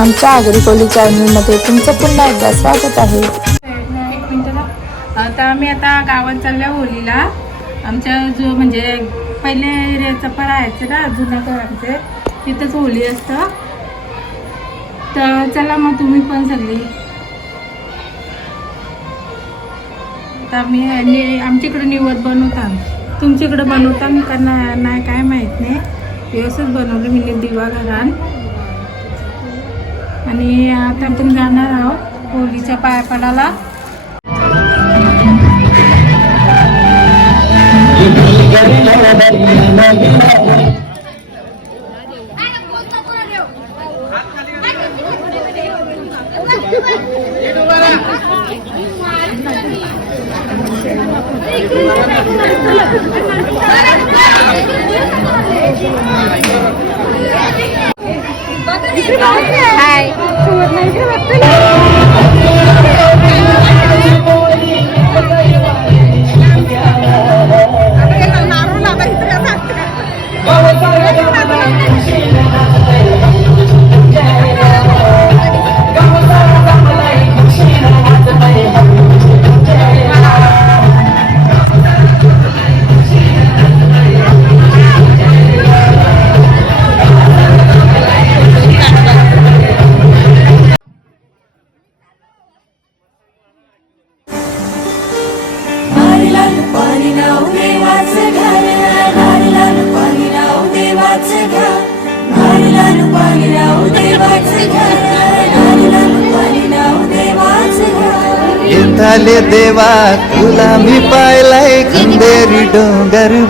आमच्या आगरी चॅनलमध्ये तुमचं पुन्हा एकदा स्वागत आहे. आता आम्ही आता गावात चालल्या होलीला. आमच्या जो म्हणजे पहिले एरियाचं पण आहे ना जुन्या घरांचे तिथंच होली असतं. तर चला मग तुम्ही पण सगळी आता आम्ही नि- आमच्याकडे निवड बनवता तुमच्याकडे बनवता मी का नाही काय माहीत नाही. व्यवस्थित बनवलं मी दिवा घरान आणि आता आपण जाणार आहोत होलीच्या पायापडाला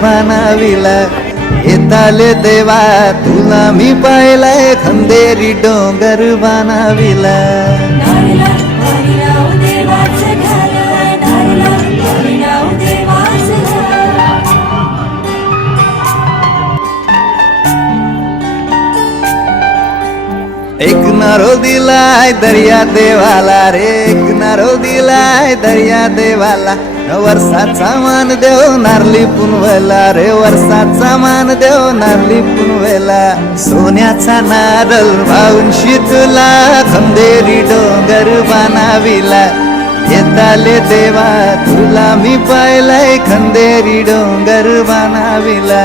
बनाविला. येताले देवा तुला मी पायलाय खंदेरी डोंगर बनाविला. एक नारो दिलाय दर्या देवाला रे एक नारो दिलाय दर्या देवाला. वर्षाचा मान देव नारली पुनवेला रे वर्षाचा मान देव नारली पुनवेला. सोन्याचा नारळ वाहून तुला खंदेरी डोंगर बनाविला. येताले देवा तुला मी पाहिलाय खंदेरी डोंगर बनाविला.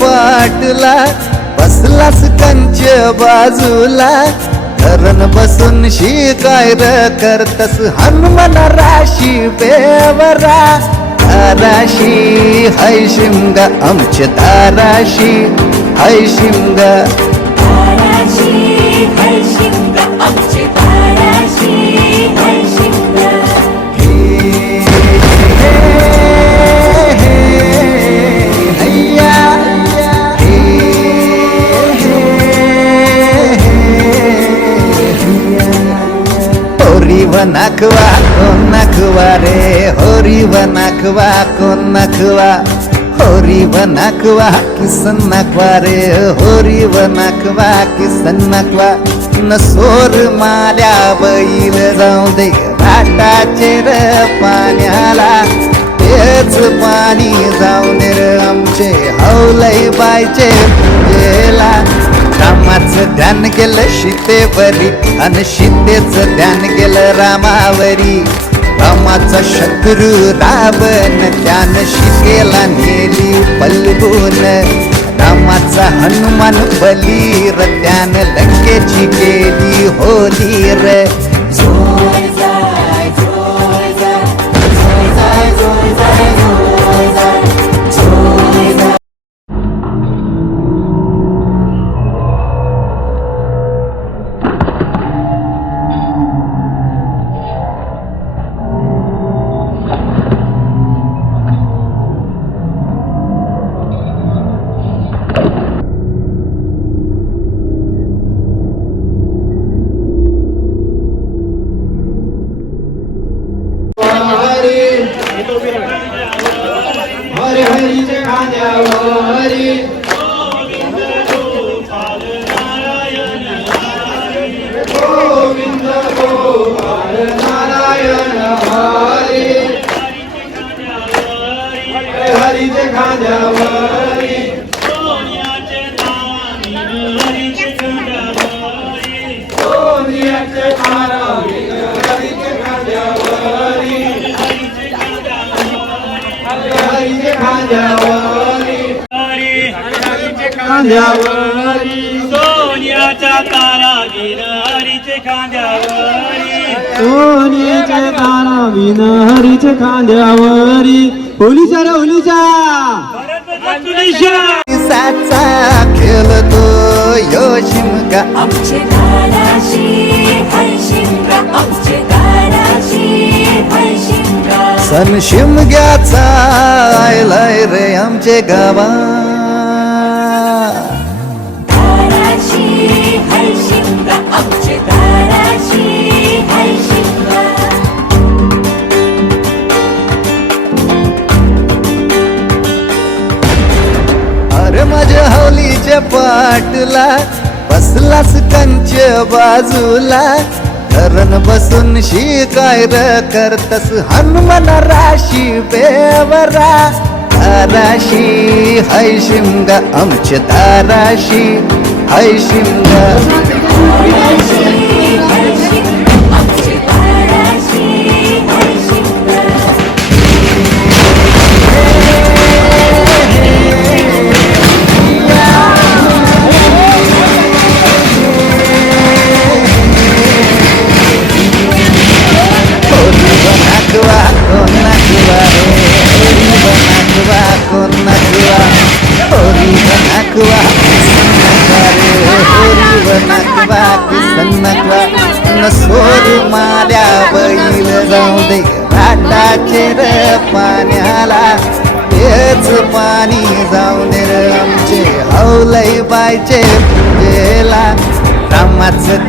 पाटला बसलास कंच बाजूला. धरण बसून शिकाय र करतस हनुमान राशी बेवरा. दाराशी हय शिमगा आमचे दाराशी हय शिमगा होरी व नाखवा कोण नाखवा होरी व नाखवा किसन नाखवा रे होरी व नाखवा किसन नाखवा न सोर माल्या बैल जाऊ दे घाटाचे र पाण्याला तेच पाणी जाऊन र आमचे हवलय बायचे पूजेला रामाचं ध्यान केलं शिते बरी आणि सीतेचं ध्यान केलं रामावरी रामाचा शत्रू रावण त्यान शिकेला नेली पलगून रामाचा हनुमान बली र लंकेची केली होली खांद्यावरी सोन्याच्या तारा गिर हरीचे खांद्यावरी सोन्याच्या तारा विन हरीच्या खांद्यावरी रे साचा खेळतो यो शिमगा. आमचे आमचे सण शिमग्याचा आयलाय रे आमचे गावा. अरे माझ्या हवलीच्या पाटला बसलास कंच बाजूला. धरण बसून शिकाय र करतस हनुमान राशी बेवरा. दाराशी हाय शिमगा आमच्या दाराशी हाय शिमगा.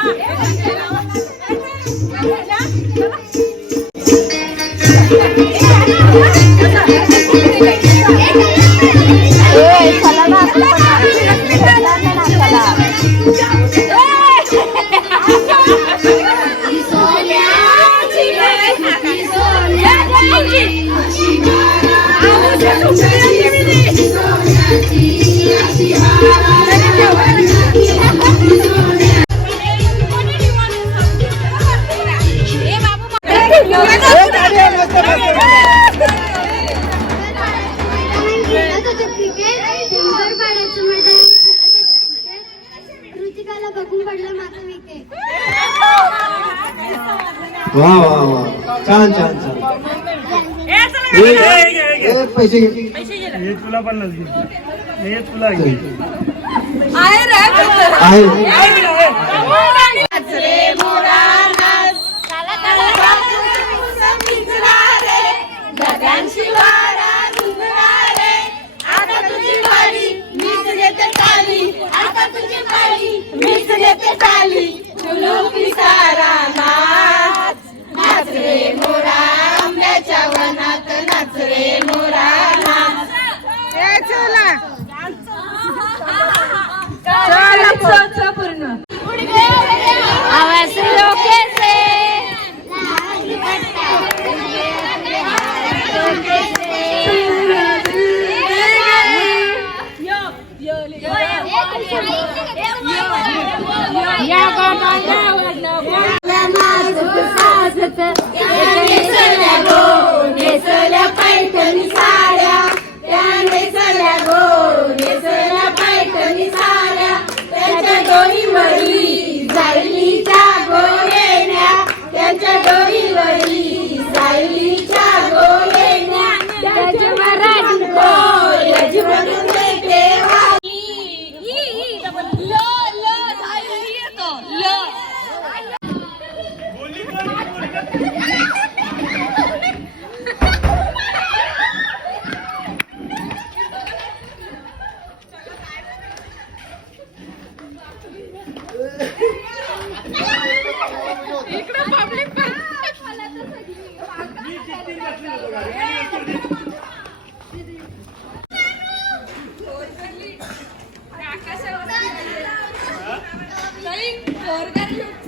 Ah, é? वा वा वा. छान छान छान. पैसे घे. तुला घे. आहे आता तुझी बारी मीच देते चाली বর্গার লোক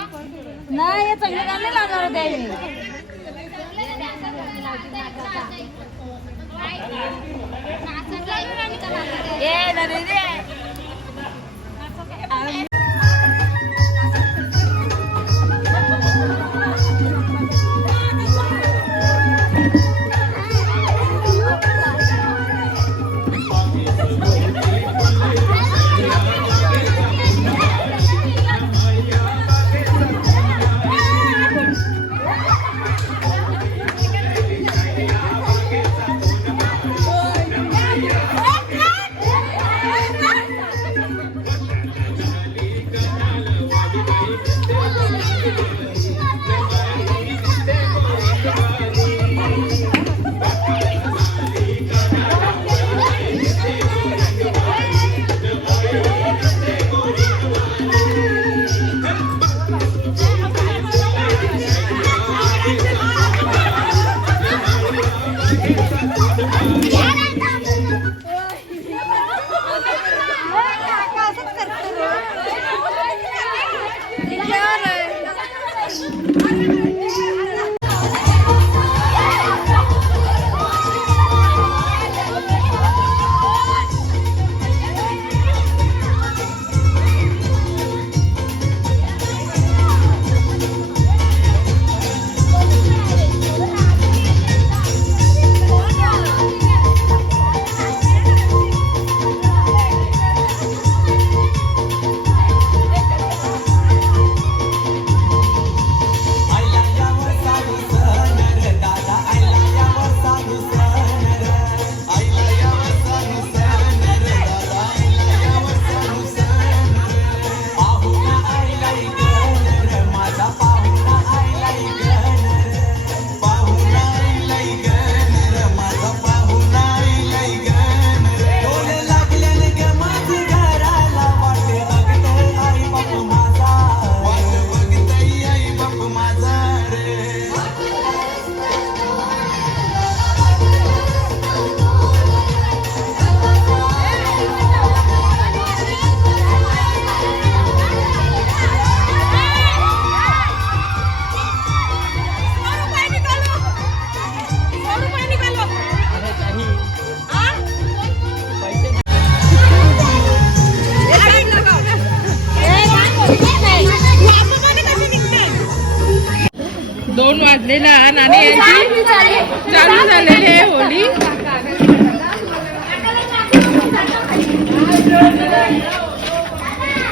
नाही हे चांगले गाणे लावणार होते मी ए नरे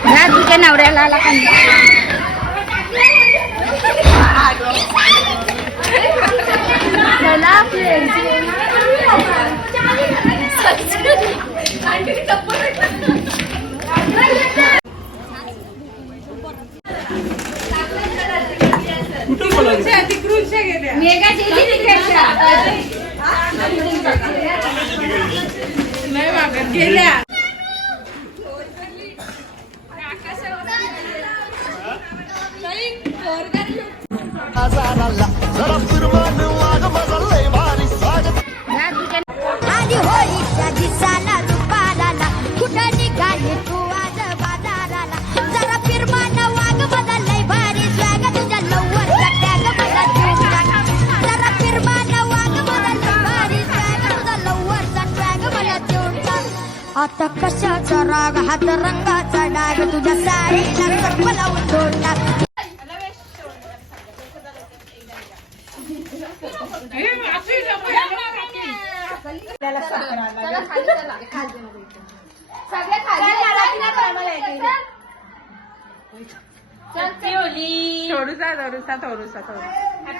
ह्या तुझ्या नवऱ्याला आला का चला तिकडूनच्या गेल्या नाही मागत गेल्या हात रंगाचा डाग तुझ्या साडीला सर्प लावून टाक थोडूसा थोडूसा थोडूसा थोडूसा आणि